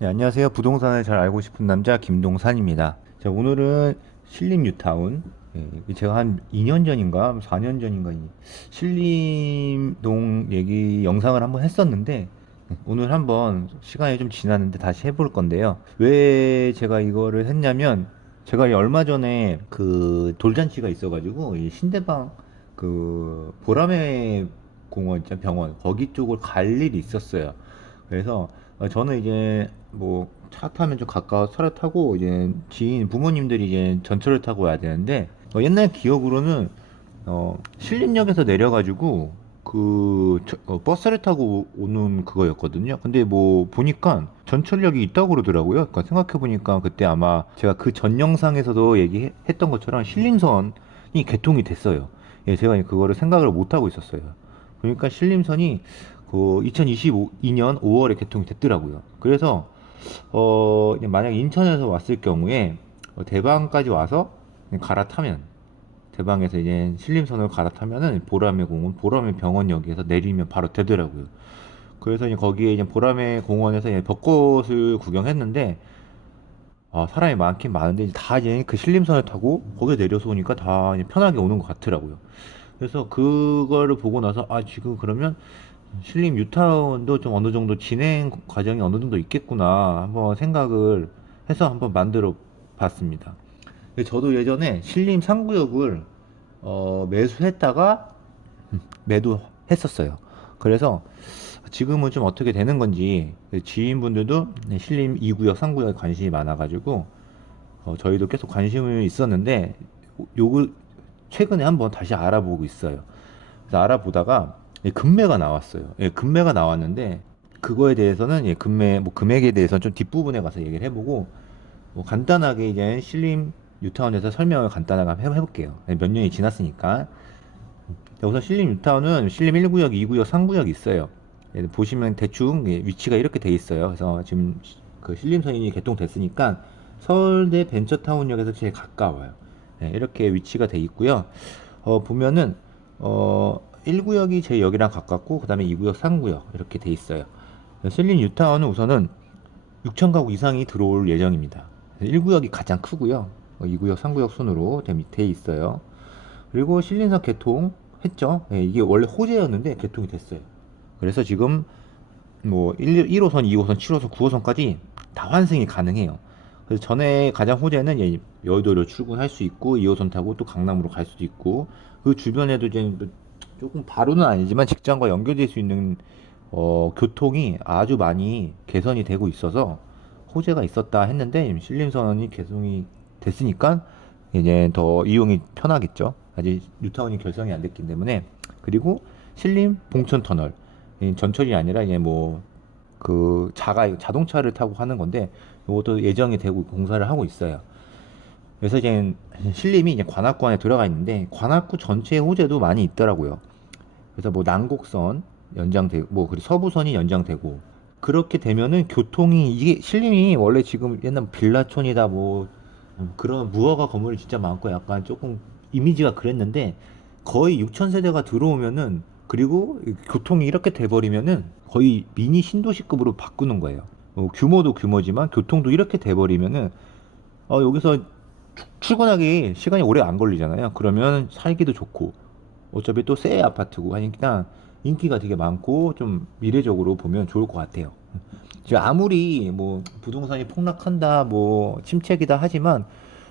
네, 안녕하세요. 부동산을 잘 알고 싶은 남자 김동산입니다. 자, 오늘은 신림 뉴타운. 제가 한 2년 전인가 4년 전인가 이 신림동 얘기 영상을 한번 했었는데 오늘 한번 시간이 좀 지났는데 다시 해볼 건데요. 왜 제가 이거를 했냐면 제가 얼마 전에 그 돌잔치가 있어가지고 이 신대방 그 보라매 공원 있잖아요. 병원 거기 쪽을 갈 일이 있었어요. 그래서 저는 이제 뭐 차 타면 좀 가까워 차를 타고 이제 지인 부모님들이 이제 전철을 타고 와야 되는데 옛날 기억으로는 신림역에서 내려가지고 버스를 타고 오는 그거였거든요. 근데 뭐 보니까 전철역이 있다고 그러더라고요. 그러니까 생각해 보니까 그때 아마 제가 그 전 영상에서도 얘기했던 것처럼 신림선이 개통이 됐어요. 예, 제가 그거를 생각을 못 하고 있었어요. 그러니까 신림선이 그 2022년 5월에 개통이 됐더라고요. 그래서 이제 만약 인천에서 왔을 경우에 대방까지 와서 갈아타면 대방에서 이제 신림선을 갈아타면은 보라매 공원, 보라매 병원역에서 내리면 바로 되더라고요. 그래서 이제 거기에 이제 보라매 공원에서 이제 벚꽃을 구경했는데 사람이 많긴 많은데 이제 다 이제 그 신림선을 타고 거기에 내려서 오니까 다 이제 편하게 오는 것 같더라고요. 그래서 그거를 보고 나서 지금 그러면 신림 뉴타운도 좀 어느 정도 진행 과정이 어느 정도 있겠구나 한번 생각을 해서 한번 만들어 봤습니다. 저도 예전에 신림 3구역을 매수했다가 매도했었어요. 그래서 지금은 좀 어떻게 되는 건지 지인분들도 신림 2구역, 3구역에 관심이 많아가지고 저희도 계속 관심이 있었는데 요거 최근에 한번 다시 알아보고 있어요. 그래서 알아보다가 금매가 나왔어요. 예, 금매가 나왔는데 그거에 대해서는 금매 뭐 금액에 대해서는 좀 뒷부분에 가서 얘기를 해보고 뭐 간단하게 이제 신림 뉴타운에서 설명을 간단하게 한번 해볼게요. 몇 년이 지났으니까. 우선 신림 뉴타운은 신림 1구역, 2구역, 3구역이 있어요. 보시면 대충 위치가 이렇게 돼 있어요. 그래서 지금 그 신림선이 개통됐으니까 서울대 벤처타운역에서 제일 가까워요. 이렇게 위치가 돼 있고요. 보면은 1구역이 제 역이랑 가깝고 그다음에 2구역, 3구역 이렇게 돼 있어요. 신림 뉴타운은 우선은 6천 가구 이상이 들어올 예정입니다. 1구역이 가장 크고요. 2구역, 3구역 순으로 돼 있어요. 그리고 신림선 개통했죠. 이게 원래 호재였는데 개통이 됐어요. 그래서 지금 뭐 1호선, 2호선, 7호선, 9호선까지 다 환승이 가능해요. 그래서 전에 가장 호재는 여의도로 출근할 수 있고 2호선 타고 또 강남으로 갈 수도 있고 그 주변에도 이제 뭐 조금 바로는 아니지만 직장과 연결될 수 있는 교통이 아주 많이 개선이 되고 있어서 호재가 있었다 했는데 신림선이 개통이 됐으니까 이제 더 이용이 편하겠죠. 아직 뉴타운이 결성이 안 됐기 때문에. 그리고 신림 봉천 터널 전철이 아니라 이제 뭐 그 자동차를 타고 하는 건데 이것도 예정이 되고 공사를 하고 있어요. 그래서 이제 신림이 이제 관악구 안에 들어가 있는데 관악구 전체의 호재도 많이 있더라고요. 그래서 뭐 난곡선 연장되고 뭐 그리고 서부선이 연장되고 그렇게 되면은 교통이 이게 신림이 원래 지금 옛날 빌라촌이다 뭐 그런 무허가 건물이 진짜 많고 약간 조금 이미지가 그랬는데 거의 6천 세대가 들어오면은 그리고 교통이 이렇게 돼버리면은 거의 미니 신도시급으로 바꾸는 거예요. 규모도 규모지만 교통도 이렇게 돼버리면은 여기서 출근하기 시간이 오래 안 걸리잖아요. 그러면 살기도 좋고 어차피 또 새 아파트고 하니까 인기가 되게 많고 좀 미래적으로 보면 좋을 것 같아요. 지금 아무리 뭐 부동산이 폭락한다, 뭐 침체기다 하지만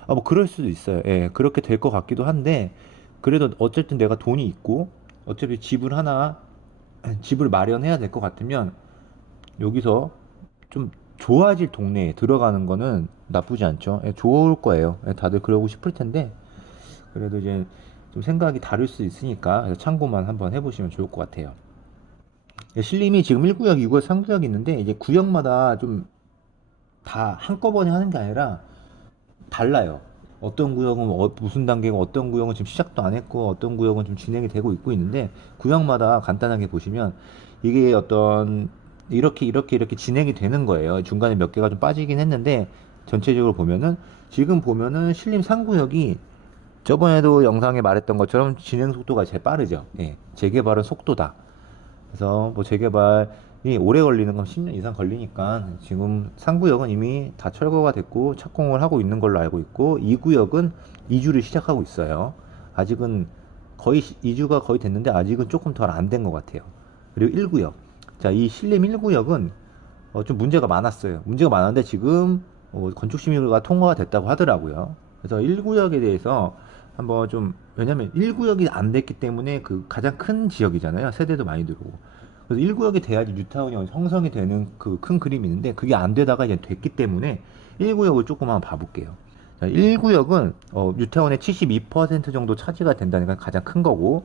뭐 그럴 수도 있어요. 예, 그렇게 될 것 같기도 한데 그래도 어쨌든 내가 돈이 있고 어차피 집을 마련해야 될 것 같으면 여기서 좀 좋아질 동네에 들어가는 거는 나쁘지 않죠. 예, 좋을 거예요. 예, 다들 그러고 싶을 텐데 그래도 이제 좀 생각이 다를 수 있으니까 그래서 참고만 한번 해보시면 좋을 것 같아요. 예, 신림이 지금 1구역, 2구역, 3구역이 있는데 이제 구역마다 좀 다 한꺼번에 하는 게 아니라 달라요. 어떤 구역은 무슨 단계고 어떤 구역은 지금 시작도 안 했고 어떤 구역은 좀 진행이 되고 있고 있는데 구역마다 간단하게 보시면 이게 어떤 이렇게 진행이 되는 거예요. 중간에 몇 개가 좀 빠지긴 했는데 전체적으로 보면은 지금 보면은 신림 3구역이 저번에도 영상에 말했던 것처럼 진행 속도가 제일 빠르죠. 예, 재개발은 속도다. 그래서 뭐 재개발 이 오래 걸리는 건 10년 이상 걸리니까 지금 3구역은 이미 다 철거가 됐고 착공을 하고 있는 걸로 알고 있고 2구역은 이주를 시작하고 있어요. 아직은 거의 이주가 거의 됐는데 아직은 조금 더 안 된 것 같아요. 그리고 1구역. 자, 이 신림 1구역은 좀 문제가 많았어요. 문제가 많았는데 지금 건축심의가 통과가 됐다고 하더라고요. 그래서 1구역에 대해서 한번 좀, 왜냐면 1구역이 안 됐기 때문에 그 가장 큰 지역이잖아요. 세대도 많이 들어오고. 그래서 1구역이 돼야지 뉴타운이 형성이 되는 그 큰 그림이 있는데 그게 안 되다가 이제 됐기 때문에 1구역을 조금 한번 봐볼게요. 자, 1구역은 뉴타운의 72% 정도 차지가 된다는 게 가장 큰 거고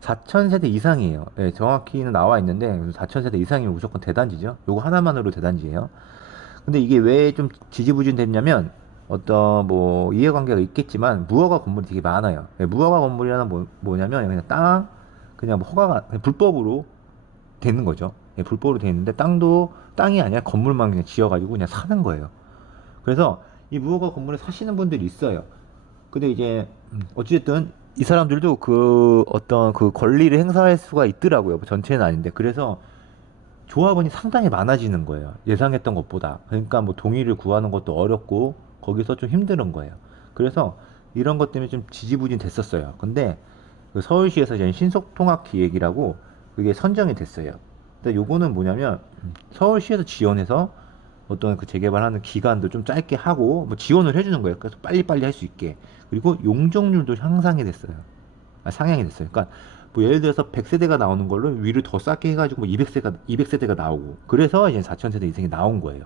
4,000세대 이상이에요. 네, 정확히는 나와 있는데 4,000세대 이상이면 무조건 대단지죠. 요거 하나만으로 대단지예요. 근데 이게 왜 좀 지지부진됐냐면 어떤 뭐 이해관계가 있겠지만 무허가 건물이 되게 많아요. 네, 무허가 건물이라는 뭐냐면 그냥 땅 그냥 뭐 허가가 그냥 불법으로 되는 거죠. 예, 불법으로 돼 있는데 땅이 아니라 건물만 그냥 지어가지고 그냥 사는 거예요. 그래서 이 무허가 건물에 사시는 분들이 있어요. 근데 이제 어찌됐든 이 사람들도 그 어떤 그 권리를 행사할 수가 있더라고요. 뭐 전체는 아닌데. 그래서 조합원이 상당히 많아지는 거예요. 예상했던 것보다. 그러니까 뭐 동의를 구하는 것도 어렵고 거기서 좀 힘든 거예요. 그래서 이런 것 때문에 좀 지지부진 됐었어요. 근데 그 서울시에서 이제 신속통합기획이라고 그게 선정이 됐어요. 근데 요거는 뭐냐면 서울시에서 지원해서 어떤 그 재개발하는 기간도 좀 짧게 하고 뭐 지원을 해주는 거예요. 그래서 빨리빨리 할 수 있게. 그리고 용적률도 향상이 됐어요. 상향이 됐어요. 그러니까 뭐 예를 들어서 100세대가 나오는 걸로 위를 더 쌓게 해가지고 뭐 200세대가 나오고 그래서 이제 4,000세대 이상이 나온 거예요.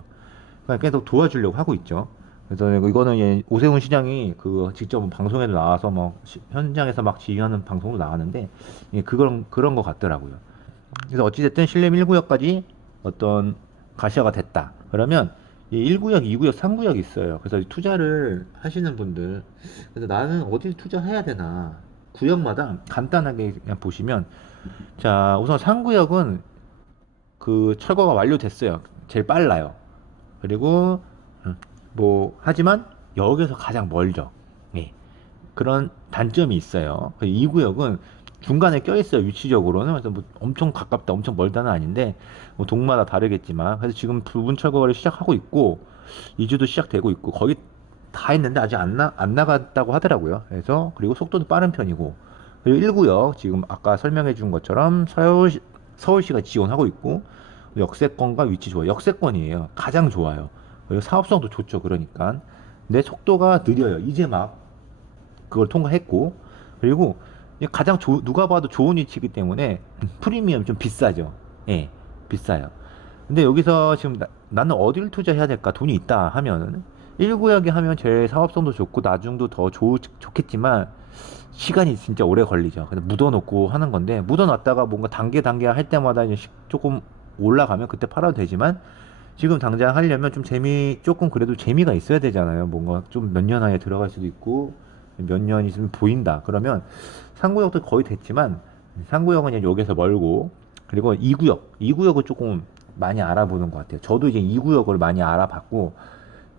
그러니까 계속 도와주려고 하고 있죠. 그래서 이거는 이제 오세훈 시장이 그 직접 방송에도 나와서 뭐 현장에서 막 지휘하는 방송도 나왔는데 예, 그런 거 같더라고요. 그래서 어찌됐든 신림 1구역까지 어떤 가시화가 됐다. 그러면 이 1구역, 2구역, 3구역 있어요. 그래서 투자를 하시는 분들 그래서 나는 어디 투자해야 되나 구역마다 간단하게 그냥 보시면 자 우선 3구역은 그 철거가 완료됐어요. 제일 빨라요. 그리고 뭐 하지만 역에서 가장 멀죠. 예. 그런 단점이 있어요. 2구역은 중간에 껴있어요. 위치적으로는. 그래서 뭐 엄청 가깝다, 엄청 멀다는 아닌데 뭐 동마다 다르겠지만 그래서 지금 부분 철거를 시작하고 있고 이주도 시작되고 있고 거의 다 했는데 아직 안 나갔다고 하더라고요. 그래서 그리고 속도도 빠른 편이고 그리고 1구역 지금 아까 설명해 준 것처럼 서울시가 지원하고 있고 역세권과 위치 좋아요. 역세권이에요. 가장 좋아요. 그리고 사업성도 좋죠. 그러니까. 근데 속도가 느려요. 이제 막 그걸 통과했고. 그리고 가장 누가 봐도 좋은 위치이기 때문에 프리미엄이 좀 비싸죠. 예, 비싸요. 근데 여기서 지금 나는 어디를 투자해야 될까? 돈이 있다 하면은 1구역에 하면 제일 사업성도 좋고 나중도 더 좋겠지만 시간이 진짜 오래 걸리죠. 근데 묻어놓고 하는 건데 묻어놨다가 뭔가 단계 할 때마다 이제 조금 올라가면 그때 팔아도 되지만 지금 당장 하려면 좀 조금 그래도 재미가 있어야 되잖아요. 뭔가 좀 몇 년 안에 들어갈 수도 있고, 몇 년 있으면 보인다. 그러면 상구역도 거의 됐지만, 상구역은 이제 여기서 멀고, 그리고 2구역을 조금 많이 알아보는 것 같아요. 저도 이제 2구역을 많이 알아봤고,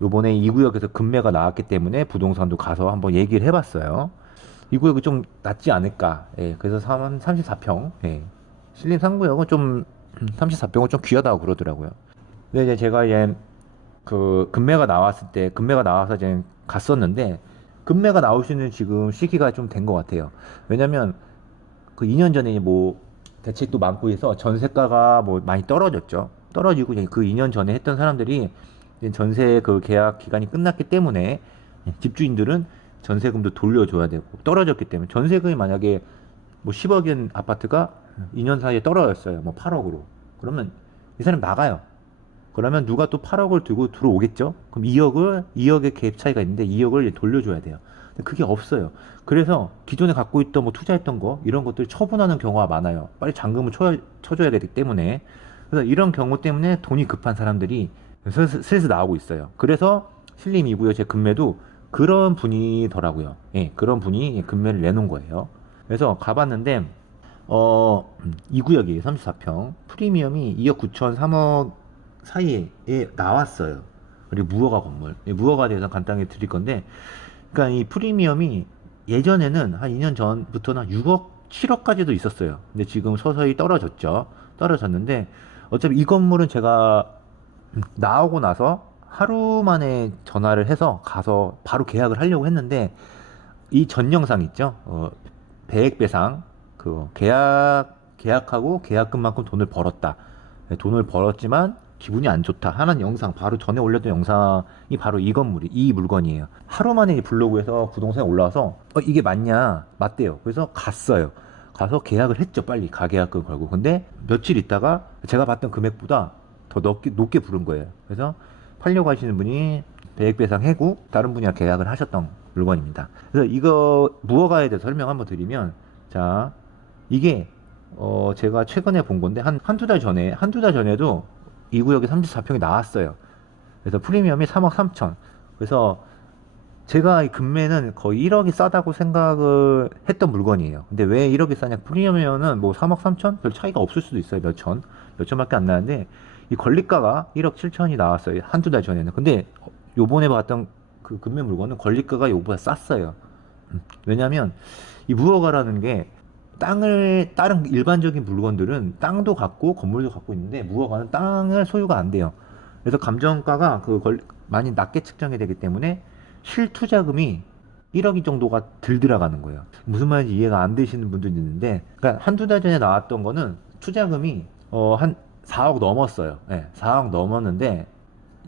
요번에 2구역에서 급매가 나왔기 때문에 부동산도 가서 한번 얘기를 해봤어요. 2구역이 좀 낫지 않을까. 예, 그래서 34평. 예. 신림 3구역은 좀, 34평은 좀 귀하다고 그러더라고요. 근데 이제 제가 이제 그 금매가 나와서 이제 갔었는데 금매가 나올 수 있는 지금 시기가 좀 된 것 같아요. 왜냐면 그 2년 전에 뭐 대책도 많고 해서 전세가가 뭐 많이 떨어졌죠. 떨어지고 이제 그 2년 전에 했던 사람들이 이제 전세 그 계약 기간이 끝났기 때문에 집주인들은 전세금도 돌려줘야 되고 떨어졌기 때문에 전세금이 만약에 뭐 10억인 아파트가 2년 사이에 떨어졌어요. 뭐 8억으로. 그러면 이 사람 나가요. 그러면 누가 또 8억을 들고 들어오겠죠? 그럼 2억의 갭 차이가 있는데 2억을 돌려줘야 돼요. 근데 그게 없어요. 그래서 기존에 갖고 있던 뭐 투자했던 거, 이런 것들 처분하는 경우가 많아요. 빨리 잔금을 쳐줘야 되기 때문에. 그래서 이런 경우 때문에 돈이 급한 사람들이 슬슬 나오고 있어요. 그래서 신림 2구역 제 금매도 그런 분이더라고요. 예, 그런 분이 금매를 내놓은 거예요. 그래서 가봤는데, 2구역이 34평, 프리미엄이 2억 9천, 3억 사이에 나왔어요. 그리고 무허가 건물. 무허가에 대해서 간단히 드릴 건데, 그러니까 이 프리미엄이 예전에는 한 2년 전부터는 6억, 7억까지도 있었어요. 근데 지금 서서히 떨어졌죠. 떨어졌는데, 어차피 이 건물은 제가 나오고 나서 하루 만에 전화를 해서 가서 바로 계약을 하려고 했는데 이 전 영상 있죠? 배액배상 그 계약하고 계약금만큼 돈을 벌었다. 네, 돈을 벌었지만 기분이 안 좋다 하는 영상 바로 전에 올렸던 영상이 바로 이 건물이 이 물건이에요. 하루 만에 이 블로그에서 부동산에 올라와서 이게 맞냐? 맞대요. 그래서 갔어요. 가서 계약을 했죠. 빨리 가계약금 걸고. 근데 며칠 있다가 제가 봤던 금액보다 더 높게 부른 거예요. 그래서 팔려고 하시는 분이 배액배상 해고 다른 분이랑 계약을 하셨던 물건입니다. 그래서 이거 무허가에 대해서 설명 한번 드리면, 자, 이게 제가 최근에 본 건데 한두 달 전에 한두 달 전에도 이 구역에 34평이 나왔어요. 그래서 프리미엄이 3억 3천. 그래서 제가 이 금매는 거의 1억이 싸다고 생각을 했던 물건이에요. 근데 왜 1억이 싸냐? 프리미엄이면은 뭐 3억 3천? 별 차이가 없을 수도 있어요. 몇 천밖에 안 나는데 이 권리가가 1억 7천이 나왔어요. 한두 달 전에는. 근데 요번에 봤던 그 금매 물건은 권리가가 요거보다 쌌어요. 왜냐면 이 무허가라는 게 다른 일반적인 물건들은 땅도 갖고 건물도 갖고 있는데 무허가는 땅을 소유가 안 돼요. 그래서 감정가가 많이 낮게 측정이 되기 때문에 실투자금이 1억이 정도가 들 들어가는 거예요. 무슨 말인지 이해가 안 되시는 분들이 있는데, 그러니까 한두 달 전에 나왔던 거는 투자금이 한 4억 넘었어요. 네, 4억 넘었는데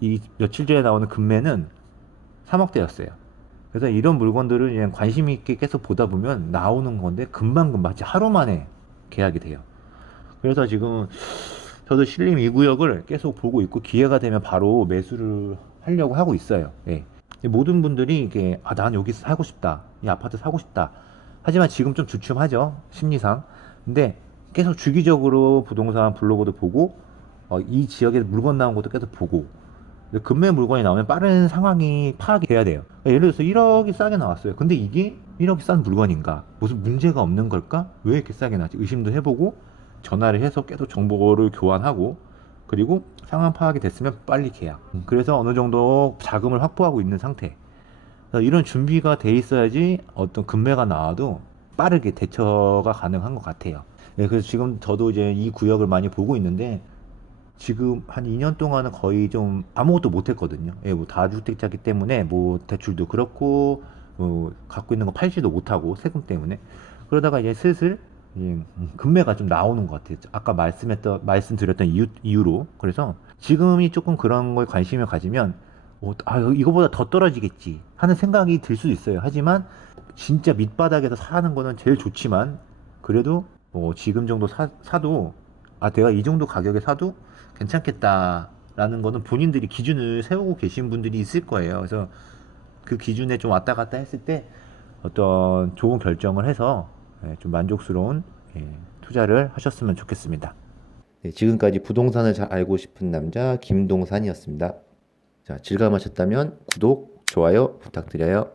이 며칠 전에 나오는 금매는 3억대였어요. 그래서 이런 물건들을 그냥 관심 있게 계속 보다 보면 나오는 건데 금방금방 하루 만에 계약이 돼요. 그래서 지금 저도 신림 2구역을 계속 보고 있고 기회가 되면 바로 매수를 하려고 하고 있어요. 예. 모든 분들이 이게 난 여기 살고 싶다. 이 아파트 사고 싶다. 하지만 지금 좀 주춤하죠. 심리상. 근데 계속 주기적으로 부동산 블로그도 보고 이 지역에 물건 나온 것도 계속 보고 금매 물건이 나오면 빠른 상황이 파악이 돼야 돼요. 예를 들어서 1억이 싸게 나왔어요. 근데 이게 1억이 싼 물건인가? 무슨 문제가 없는 걸까? 왜 이렇게 싸게 나왔지? 의심도 해보고 전화를 해서 계속 정보를 교환하고 그리고 상황 파악이 됐으면 빨리 계약. 그래서 어느 정도 자금을 확보하고 있는 상태. 이런 준비가 돼 있어야지 어떤 금매가 나와도 빠르게 대처가 가능한 것 같아요. 네, 그래서 지금 저도 이제 이 구역을 많이 보고 있는데 지금 한 2년 동안은 거의 좀 아무것도 못 했거든요. 예, 뭐 다주택자기 때문에 뭐 대출도 그렇고 갖고 있는 거 팔지도 못하고 세금 때문에 그러다가 이제 슬슬 금매가 좀 나오는 것 같아요. 아까 말씀드렸던 이유로. 그래서 지금이 조금 그런 거에 관심을 가지면 이거보다 더 떨어지겠지 하는 생각이 들 수도 있어요. 하지만 진짜 밑바닥에서 사는 거는 제일 좋지만 그래도 뭐 지금 정도 사도 내가 이 정도 가격에 사도 괜찮겠다라는 거는 본인들이 기준을 세우고 계신 분들이 있을 거예요. 그래서 그 기준에 좀 왔다 갔다 했을 때 어떤 좋은 결정을 해서 좀 만족스러운 투자를 하셨으면 좋겠습니다. 네, 지금까지 부동산을 잘 알고 싶은 남자 김동산이었습니다. 자, 즐거움하셨다면 구독, 좋아요 부탁드려요.